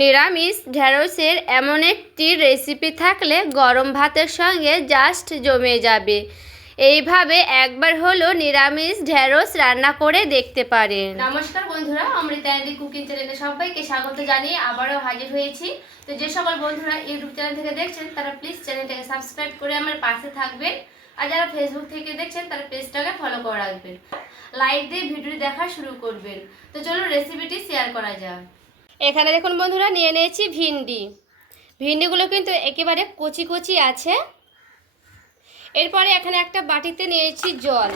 নিরামিষ ঢেঁড়সের এমন একটি রেসিপি থাকলে গরম ভাতের সঙ্গে জাস্ট জমে যাবে। এইভাবে একবার হলো নিরামিষ ঢেঁড়স রান্না করে দেখতে পারেন। নমস্কার বন্ধুরা, অমৃতা অ্যান্ডি কুকিং চ্যানেলে সবাইকে স্বাগত জানিয়ে আবারও হাজির হয়েছি। তো যে সকল বন্ধুরা ইউটিউব চ্যানেল থেকে দেখছেন তারা প্লিজ চ্যানেলটাকে সাবস্ক্রাইব করে আমার পাশে থাকবেন, আর যারা ফেসবুক থেকে দেখছেন তারা পেজটাকে ফলো করে রাখবেন, লাইক দিয়ে ভিডিও দেখা শুরু করবেন। তো চলো রেসিপিটি শেয়ার করা যাক। এখানে দেখুন বন্ধুরা, নিয়ে নিয়েছি ভিন্ডিগুলো কিন্তু একেবারে কচি কচি আছে। এরপরে এখানে একটা বাটিতে নিয়েছি জল।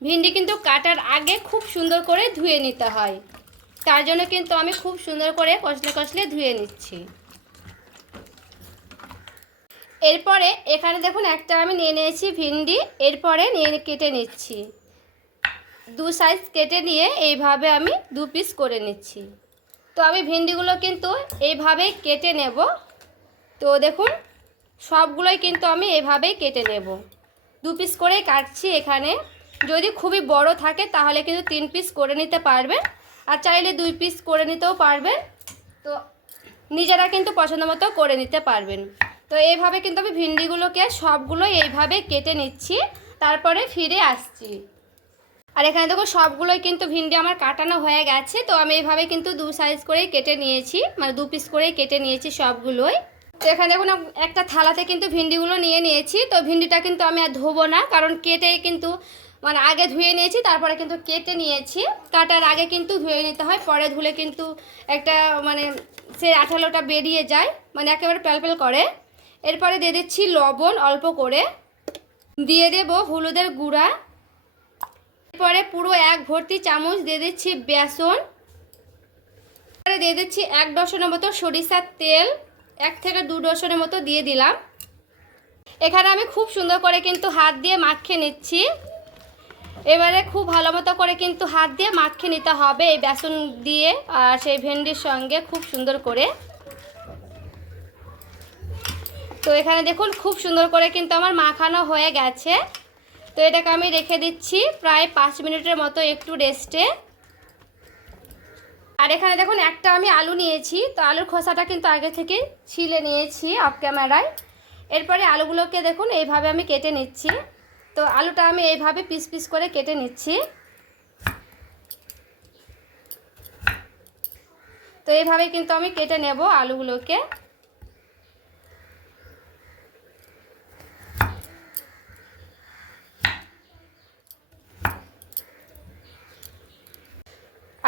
ভিন্ডি কিন্তু কাটার আগে খুব সুন্দর করে ধুয়ে নিতে হয়, তার জন্য কিন্তু আমি খুব সুন্দর করে কষলে কষলে ধুয়ে নিচ্ছি। এরপরে এখানে দেখুন একটা আমি নিয়ে নিয়েছি ভিন্ডি, এরপরে কেটে নিচ্ছি। দু সাইজ কেটে নিয়ে এইভাবে আমি দু পিস করে নিচ্ছি। তো আমি ভিন্ডিগুলো কিন্তু এইভাবেই কেটে নেব। তো দেখুন সবগুলোই কিন্তু আমি এইভাবেই কেটে নেব, দু পিস করে কাটছি। এখানে যদি খুবই বড় থাকে তাহলে কিন্তু 3 পিস করে নিতে পারবেন, আর চাইলে 2 পিস করে নিতেও পারবেন। তো নিজেরা কিন্তু পছন্দ মতো করে নিতে পারবেন। তো এইভাবে কিন্তু আমি ভিন্ডিগুলোকে সবগুলো এইভাবে কেটে নিচ্ছি, তারপরে ফিরে আসছি। আর এখানে দেখো সবগুলোই কিন্তু ভিন্ডি আমার কাটানো হয়ে গেছে। তো আমি এইভাবে কিন্তু 2 সাইজ করেই কেটে নিয়েছি, মানে 2 পিস করেই কেটে নিয়েছি সবগুলোই। তো এখানে দেখুন একটা থালাতে কিন্তু ভিন্ডিগুলো নিয়ে নিয়েছি। তো ভিন্ডিটা কিন্তু আমি আর ধোবো না, কারণ কেটে কিন্তু মানে আগে ধুয়ে নিয়েছি, তারপরে কিন্তু কেটে নিয়েছি। কাটার আগে কিন্তু ধুয়ে নিতে হয়, পরে ধুলে কিন্তু একটা মানে সে আঠালোটা বেরিয়ে যায়, মানে একেবারে প্যালপ্যাল করে। এরপরে দিয়ে দিচ্ছি লবণ অল্প করে, দিয়ে দেব হলুদের গুঁড়া, এরপরে পুরো 1 ভর্তি চামচ দিয়ে দিচ্ছি বেসন, এরপরে দিয়ে দিচ্ছি 1 ডজনের মতো সরিষার তেল, 1 থেকে 2 ডজনের মতো দিয়ে দিলাম। এখানে আমি খুব সুন্দর করে কিন্তু হাত দিয়ে মাখিয়ে নিচ্ছি। এবারে খুব ভালো মতো করে কিন্তু হাত দিয়ে মাখিয়ে নিতে হবে এই বেসন দিয়ে, আর সেই ভেন্ডির সঙ্গে খুব সুন্দর করে। তো এখানে দেখুন খুব সুন্দর করে কিন্তু আমার মাখানো হয়ে গেছে। তো এটাকে আমি রেখে দিচ্ছি প্রায় 5 মিনিটের মতো একটু রেস্টে। আর এখানে দেখুন একটা আমি আলু নিয়েছি। তো আলুর খোসাটা কিন্তু আগে থেকে ছিলে নিয়েছি অফ ক্যামেরায়। এরপরে আলুগুলোকে দেখুন এইভাবে আমি কেটে নিচ্ছি। তো আলুটা আমি এইভাবে পিস পিস করে কেটে নিচ্ছি। তো এইভাবে কিন্তু আমি কেটে নেব আলুগুলোকে।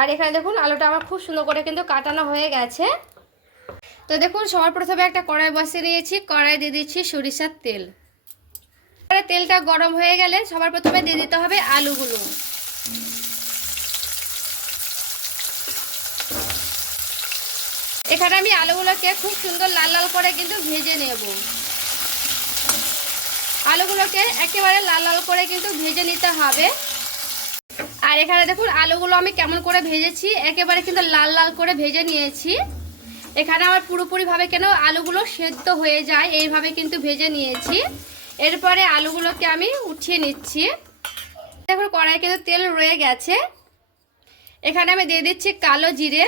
আর এখানে দেখুন আলুটা আমার খুব সুন্দর করে কিন্তু কাটানো হয়ে গেছে। তো দেখুন সবার প্রথমে একটা কড়াই বসিয়ে নিয়েছি, কড়াই দিয়ে দিচ্ছি সরিষার তেল। তেলটা গরম হয়ে গেলে সবার প্রথমে দিয়ে দিতে হবে আলুগুলো। এখানে আমি আলুগুলোকে খুব সুন্দর লাল লাল করে কিন্তু ভেজে নেব। আলুগুলোকে একেবারে লাল লাল করে কিন্তু ভেজে নিতে হবে। আর এখানে দেখুন আলুগুলো আমি কেমন করে ভেজেছি, একেবারে কিন্তু লাল লাল করে ভেজে নিয়েছি। এখানে আমার পুরোপুরিভাবে কেন আলুগুলো সেদ্ধ হয়ে যায় এইভাবে কিন্তু ভেজে নিয়েছি। এরপরে আলুগুলোকে আমি উঠিয়ে নিচ্ছি। দেখুন কড়াই কিন্তু তেল রয়ে গেছে। এখানে আমি দিয়ে দিচ্ছি কালো জিরে।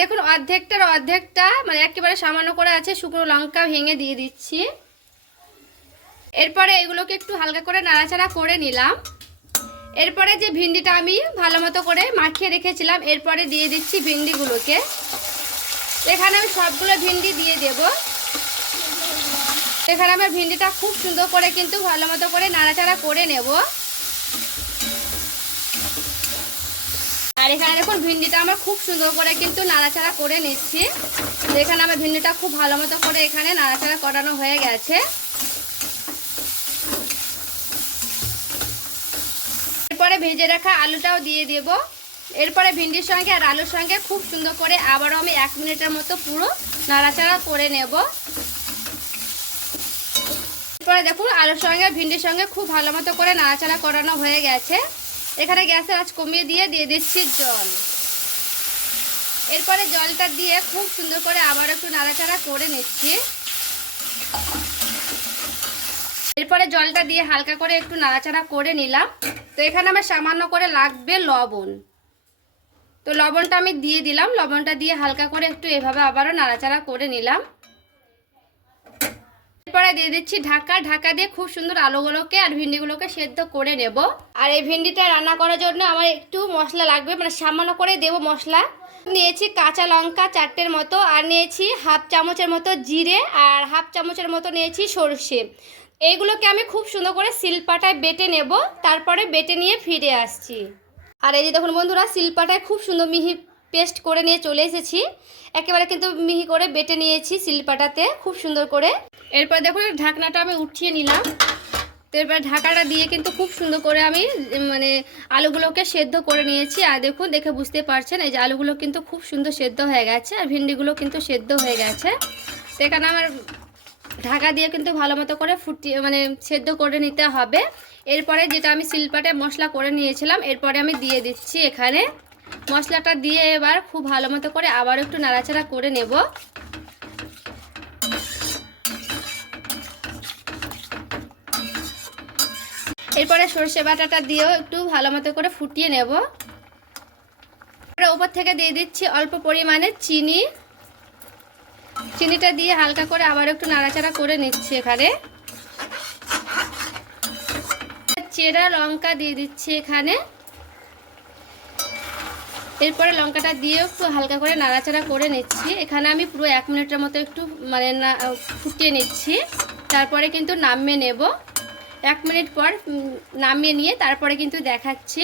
দেখুন অর্ধেকটা মানে একেবারে সামান্য করে আছে শুকনো লঙ্কা ভেঙে দিয়ে দিচ্ছি। এরপরে এগুলোকে একটু হালকা করে নাড়াচাড়া করে নিলাম। এরপরে যে ভিন্ডিটা আমি ভালো মতো করে মাখিয়ে রেখেছিলাম, এরপরে দিয়ে দিচ্ছি ভিন্ডিগুলোকে। এখানে আমি সবগুলো ভিন্ডি দিয়ে দেব। এখানে আমার ভিন্ডিটা খুব সুন্দর করে কিন্তু ভালো মতো করে নাড়াচাড়া করে নেব। আর এখানে দেখুন ভিন্ডিটা আমার খুব সুন্দর করে কিন্তু নাড়াচাড়া করে নিচ্ছি। এখানে আমার ভিন্ডিটা খুব ভালো মতো করে এখানে নাড়াচাড়া করানো হয়ে গেছে। এরপরে ভেজে রাখা আলুটাও দিয়ে দেব। এরপরে ভিন্ডির সঙ্গে আর আলুর সঙ্গে খুব সুন্দর করে আবারও আমি 1 মিনিটের মতো পুরো নাড়াচাড়া করে নেব। এরপরে দেখুন আলুর সঙ্গে ভিন্ডির সঙ্গে খুব ভালো মতো করে নাড়াচাড়া করানো হয়ে গেছে। এখানে গ্যাসের আঁচ কমিয়ে দিয়ে দিচ্ছি জল। এরপরে জলটা দিয়ে খুব সুন্দর করে আবার একটু নাড়াচাড়া করে নিচ্ছি। এরপরে জলটা দিয়ে হালকা করে একটু নাড়াচাড়া করে নিলাম। তো এখানে আমার সামান্য করে লাগবে লবণ। তো লবণটা আমি দিয়ে দিলাম, লবণটা দিয়ে হালকা করে একটু এভাবে আবারও নাড়াচাড়া করে নিলাম। এরপরে দিয়ে দিচ্ছি ঢাকা। ঢাকা দিয়ে খুব সুন্দর আলুগুলোকে আর ভিন্ডিগুলোকে সেদ্ধ করে নেব। আর এই ভিন্ডিটা রান্না করার জন্য আমার একটু মশলা লাগবে, মানে সামান্য করে দেবো মশলা। নিয়েছি কাঁচা লঙ্কা 4টের মতো, আর নিয়েছি হাফ চামচের মতো জিরে, আর হাফ চামচের মতো নিয়েছি সরষে। এইগুলোকে আমি খুব সুন্দর করে শিলপাটায় বেটে নেব, তারপরে বেটে নিয়ে ফিরে আসছি। আর এই যে দেখুন বন্ধুরা, শিলপাটায় খুব সুন্দর মিহি পেস্ট করে নিয়ে চলে এসেছি। একেবারে কিন্তু মিহি করে বেটে নিয়েছি শিলপাটাতে খুব সুন্দর করে। এরপর দেখুন ঢাকনাটা আমি উঠিয়ে নিলাম। তো এরপর ঢাকাটা দিয়ে কিন্তু খুব সুন্দর করে আমি মানে আলুগুলোকে সেদ্ধ করে নিয়েছি। আর দেখুন, দেখে বুঝতে পারছেন এই যে আলুগুলো কিন্তু খুব সুন্দর সেদ্ধ হয়ে গেছে, আর ভিন্ডিগুলো কিন্তু সেদ্ধ হয়ে গেছে। তো এখানে আমার ঢাকা দিয়ে কিন্তু ভালো মতো করে ফুটিয়ে মানে সেদ্ধ করে নিতে হবে। এরপরে যেটা আমি শিলপাটে মশলা করে নিয়েছিলাম, এরপরে আমি দিয়ে দিচ্ছি এখানে। মশলাটা দিয়ে এবার খুব ভালো মতো করে আবার একটু নাড়াচাড়া করে নেব। এরপরে সরষে বাটাটা দিয়েও একটু ভালো মতো করে ফুটিয়ে নেব। উপর থেকে দিয়ে দিচ্ছি অল্প পরিমাণে চিনি। চিনিটা দিয়ে হালকা করে আবার একটু নাড়াচাড়া করে নিচ্ছি। এখানে চেরা লঙ্কা দিয়ে দিচ্ছি এখানে। এরপরে লঙ্কাটা দিয়ে একটু হালকা করে নাড়াচাড়া করে নিচ্ছি। এখানে আমি পুরো 1 মিনিটের মতো একটু মানে ফুটিয়ে নিচ্ছি, তারপরে কিন্তু নামিয়ে নেব। 1 মিনিট পর নামিয়ে নিয়ে তারপরে কিন্তু দেখাচ্ছি।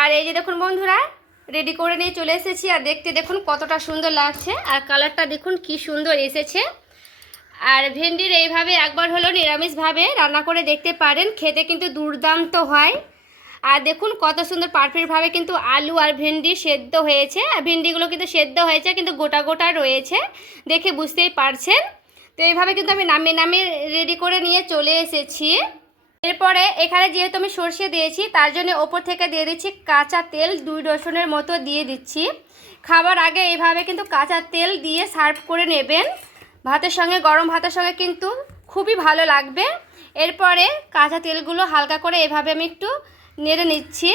আর এই যে দেখুন বন্ধুরা, রেডি করে নিয়ে চলে এসেছি। আর দেখতে দেখুন কতটা সুন্দর লাগছে, আর কালারটা দেখুন কি সুন্দর এসেছে। আর ভেন্ডির এইভাবে একবার হলো নিরামিষভাবে রান্না করে দেখতে পারেন, খেতে কিন্তু দুর্দান্ত হয়। আর দেখুন কত সুন্দর পারফেক্টভাবে কিন্তু আলু আর ভেন্ডি সেদ্ধ হয়েছে। আর ভেন্ডিগুলো কিন্তু সেদ্ধ হয়েছে, কিন্তু গোটা গোটা রয়েছে, দেখে বুঝতেই পারছেন। তো এইভাবে কিন্তু আমি নামিয়ে রেডি করে নিয়ে চলে এসেছি। এরপরে এখানে যেহেতু আমি সর্ষে দিয়েছি, তার জন্য ওপর থেকে দিয়ে দিচ্ছি কাঁচা তেল 2 রসুনের মতো দিয়ে দিচ্ছি। খাবার আগে এইভাবে কিন্তু কাঁচা তেল দিয়ে সার্ভ করে নেবেন ভাতের সঙ্গে, গরম ভাতের সঙ্গে কিন্তু খুবই ভালো লাগবে। এরপরে কাঁচা তেলগুলো হালকা করে এভাবে আমি একটু নেড়ে নিচ্ছি।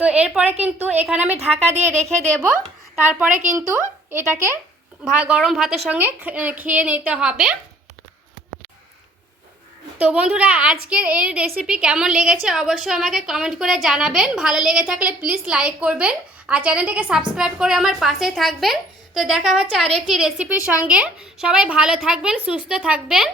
তো এরপরে কিন্তু এখানে আমি ঢাকা দিয়ে রেখে দেব, তারপরে কিন্তু এটাকে গরম ভাতের সঙ্গে খেয়ে নিতে হবে। তো বন্ধুরা, আজকের এই রেসিপি কেমন লেগেছে অবশ্যই আমাকে কমেন্ট করে জানাবেন। ভালো লেগে থাকলে প্লিজ লাইক করবেন, আর চ্যানেলটাকে সাবস্ক্রাইব করে আমার পাশে থাকবেন। তো দেখা হচ্ছে আরও একটি রেসিপির সঙ্গে। সবাই ভালো থাকবেন, সুস্থ থাকবেন।